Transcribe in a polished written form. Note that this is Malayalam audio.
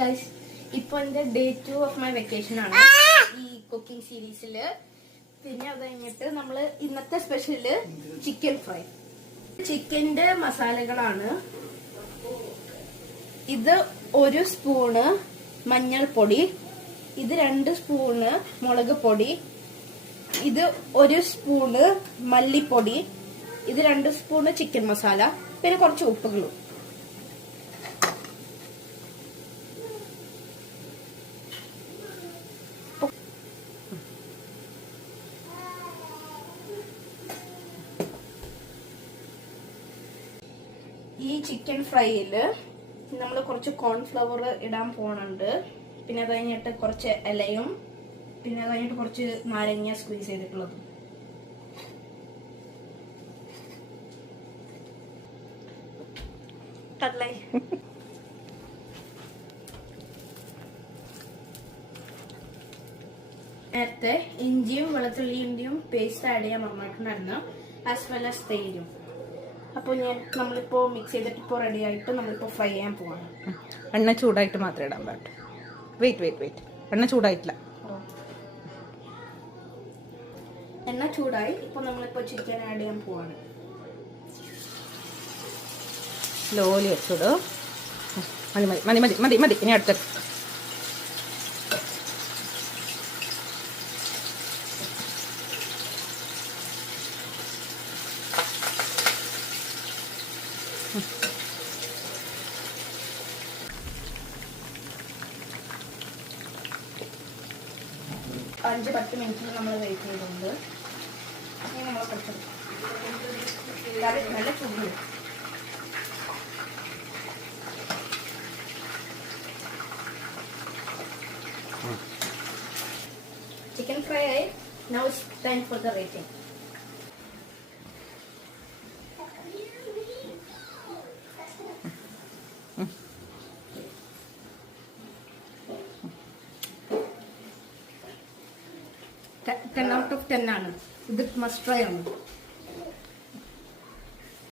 ഗൈസ്, ഇപ്പൊ എന്റെ ഡേ 2 ഓഫ് മൈ വെക്കേഷൻ ആണ് ഈ കുക്കിംഗ് സീരീസില്. പിന്നെ അത് കഴിഞ്ഞിട്ട് നമ്മള് ഇന്നത്തെ സ്പെഷ്യല് ചിക്കൻ ഫ്രൈ. ചിക്കന്റെ മസാലകളാണ് ഇത്. 1 സ്പൂണ് മഞ്ഞൾപ്പൊടി, ഇത് 2 സ്പൂണ് മുളക് പൊടി, ഇത് 1 സ്പൂണ് മല്ലിപ്പൊടി, ഇത് 2 സ്പൂണ് ചിക്കൻ മസാല, പിന്നെ കുറച്ച് ഉപ്പുകളും. ഈ ചിക്കൻ ഫ്രൈയില് നമ്മൾ കുറച്ച് കോൺഫ്ലവർ ഇടാൻ പോണുണ്ട്. പിന്നെ അത് കഴിഞ്ഞിട്ട് കുറച്ച് ഇലയും, പിന്നെ അത് കഴിഞ്ഞിട്ട് കുറച്ച് നാരങ്ങ സ്ക്വീസ് ചെയ്തിട്ടുള്ളതും. നേരത്തെ ഇഞ്ചിയും വെളുത്തുള്ളിയും പേസ്റ്റ് ആഡ് ചെയ്യാൻ പറഞ്ഞിട്ടുണ്ടായിരുന്നു, ആസ് വെൽ ആസ് തേയിലും. അപ്പോൾ നമ്മളിപ്പോൾ മിക്സ് ചെയ്തിട്ട് ഇപ്പോൾ റെഡി ആയിട്ട് നമ്മളിപ്പോൾ ഫ്രൈ ചെയ്യാൻ പോവാണ്. എണ്ണ ചൂടായിട്ട് മാത്രമേ ഇടാൻ പാടൂ. വെയിറ്റ് എണ്ണ ചൂടായിട്ടില്ല. എണ്ണ ചൂടായി. ഇപ്പോൾ നമ്മളിപ്പോൾ ചിക്കൻ ആഡ് ചെയ്യാൻ പോവാണ്. സ്ലോലി വെച്ചോടൂ. മതി. ഇനി അടുത്ത അഞ്ച് 10 മിനിറ്റിൽ നമ്മൾ വെയിറ്റ് ചെയ്തുകൊണ്ട് ഇനി നമ്മൾ കുറച്ച് നല്ല ചൂട്. ചിക്കൻ ഫ്രൈ ആയി. Now it's time for the rating. Ten out of 10 ആണ്. ഇത് മസ്റ്റ് ട്രൈ ആണ്.